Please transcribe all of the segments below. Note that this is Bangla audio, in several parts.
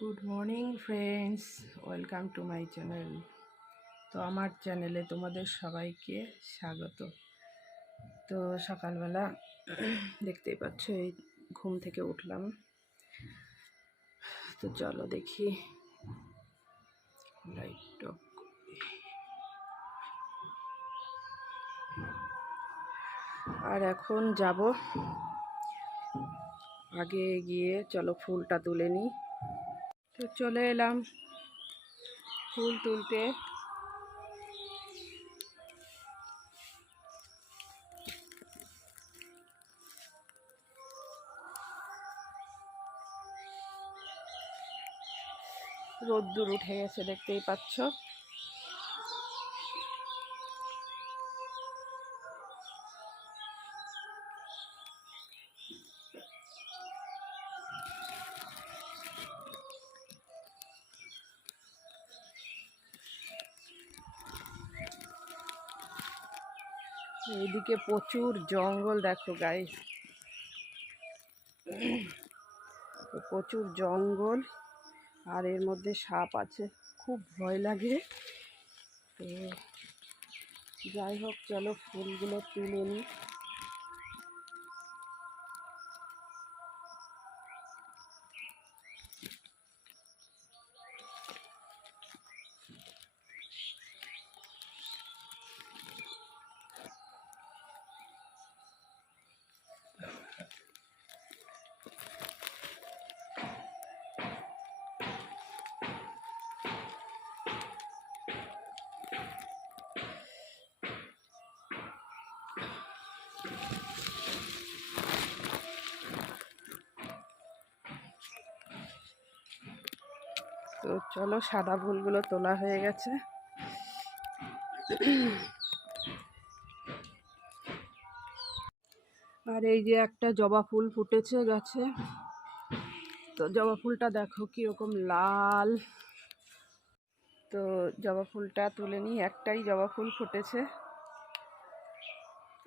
Good morning friends, welcome to my channel. তো আমার চ্যানেলে তোমাদের সবাইকে স্বাগত। তো সকালবেলা দেখতেই পাচ্ছ, এই ঘুম থেকে উঠলাম। তো চলো দেখি লাইট অফ করি। আর এখন যাব, আগে গিয়ে চলো ফুলটা তুলে নিই। তো চলে এলাম ফুল তুলতে। রোদ্দুর উঠে গেছে, দেখতেই পাচ্ছ। এইদিকে প্রচুর জঙ্গল, দেখো গাইস, প্রচুর জঙ্গল, আর এর মধ্যে সাপ আছে, খুব ভয় লাগে। তো যাই হোক, চলো ফুলগুলো তুলে নিই। তো চলো, সাদা ফুলগুলো তোলা হয়ে গেছে। আর এই যে একটা জবা ফুল ফুটেছে গাছে। তো জবা ফুলটা দেখো কিরকম লাল। তো জবা ফুলটা তুলে নিই, একটাই জবা ফুল ফুটেছে।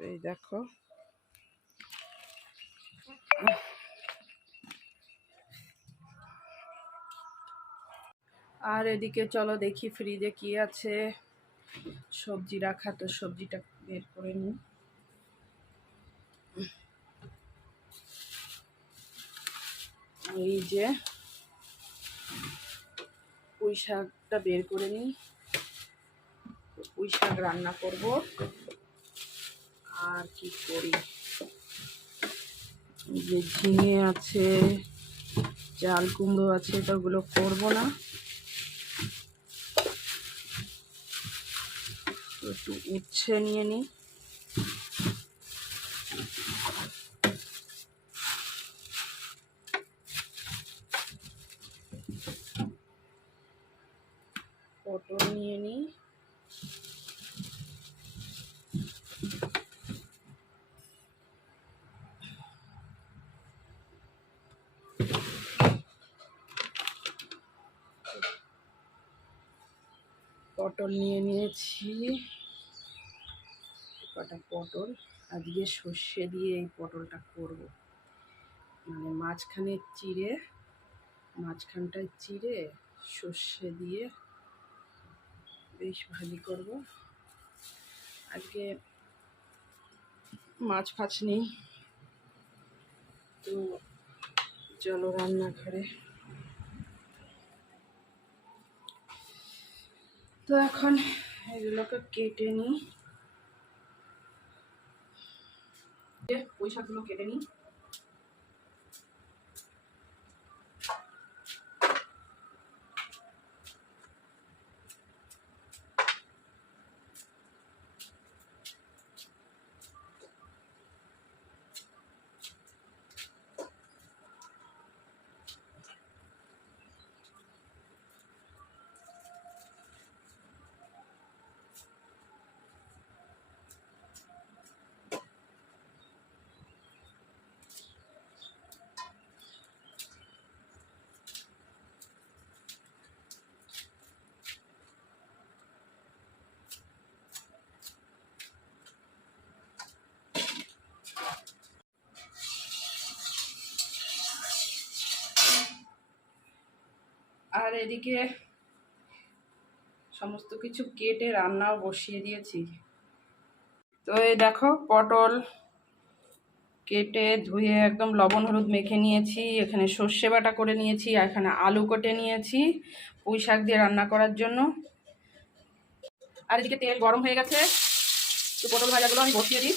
এই দেখো, আর এদিকে চলো দেখি ফ্রিজে কি আছে। সবজি রাখা, তো সবজিটা বের করে নিই। এই যে পুঁই শাকটা বের করে নিই, পুঁই শাক রান্না করব। আর কি করি, যে ঝিঙে আছে, চাল কুমড়ো আছে, তো ওগুলো করবো না। একটু উচ্ছে নিয়ে নিই। পটল নিয়ে নিই। পটল নিয়ে নিয়েছি, কটা পটল। আজকে সর্ষে দিয়ে এই পটলটা করব, মানে মাঝখানটায় চিড়ে সর্ষে দিয়ে বেশ ভাজি করব। আজকে মাছ ফাছ নেই, তো চলো রান্নাঘরে। তো এখন এগুলোকে কেটে নিই, পুঁই শাকগুলো কেটে নিই। আর এদিকে সমস্ত কিছু কেটে রান্নাও বসিয়ে দিয়েছি। তো এই দেখো পটল কেটে ধুয়ে একদম লবণ হলুদ মেখে নিয়েছি, এখানে সর্ষে বাটা করে নিয়েছি, আর এখানে আলু কেটে নিয়েছি পুঁই শাক দিয়ে রান্না করার জন্য। আর এদিকে তেল গরম হয়ে গেছে, তো পটল ভাজাগুলো আমি বসিয়ে দিই।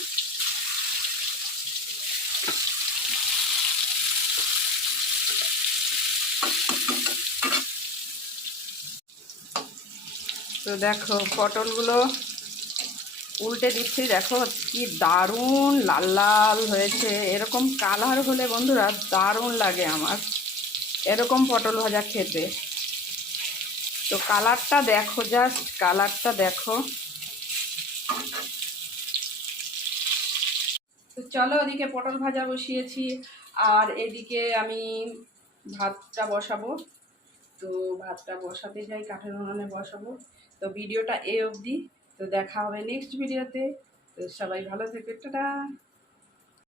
তো দেখো পটলগুলো উল্টে দিচ্ছি, দেখো কি দারুণ লাল লাল হয়েছে। এরকম কালার হলে বন্ধুরা দারুণ লাগে আমার এরকম পটল ভাজা খেতে। তো কালারটা দেখো, জাস্ট কালারটা দেখো। তো চলো ওদিকে পটল ভাজা বসিয়েছি, আর এদিকে আমি ভাতটা বসাবো। তো ভাতটা বসাতে যাই, কাঠের উনুনে বসাবো। তো ভিডিওটা এই অবধি, তো দেখা হবে নেক্সট ভিডিওতে। তো সবাই ভালো থেকো, টাটা।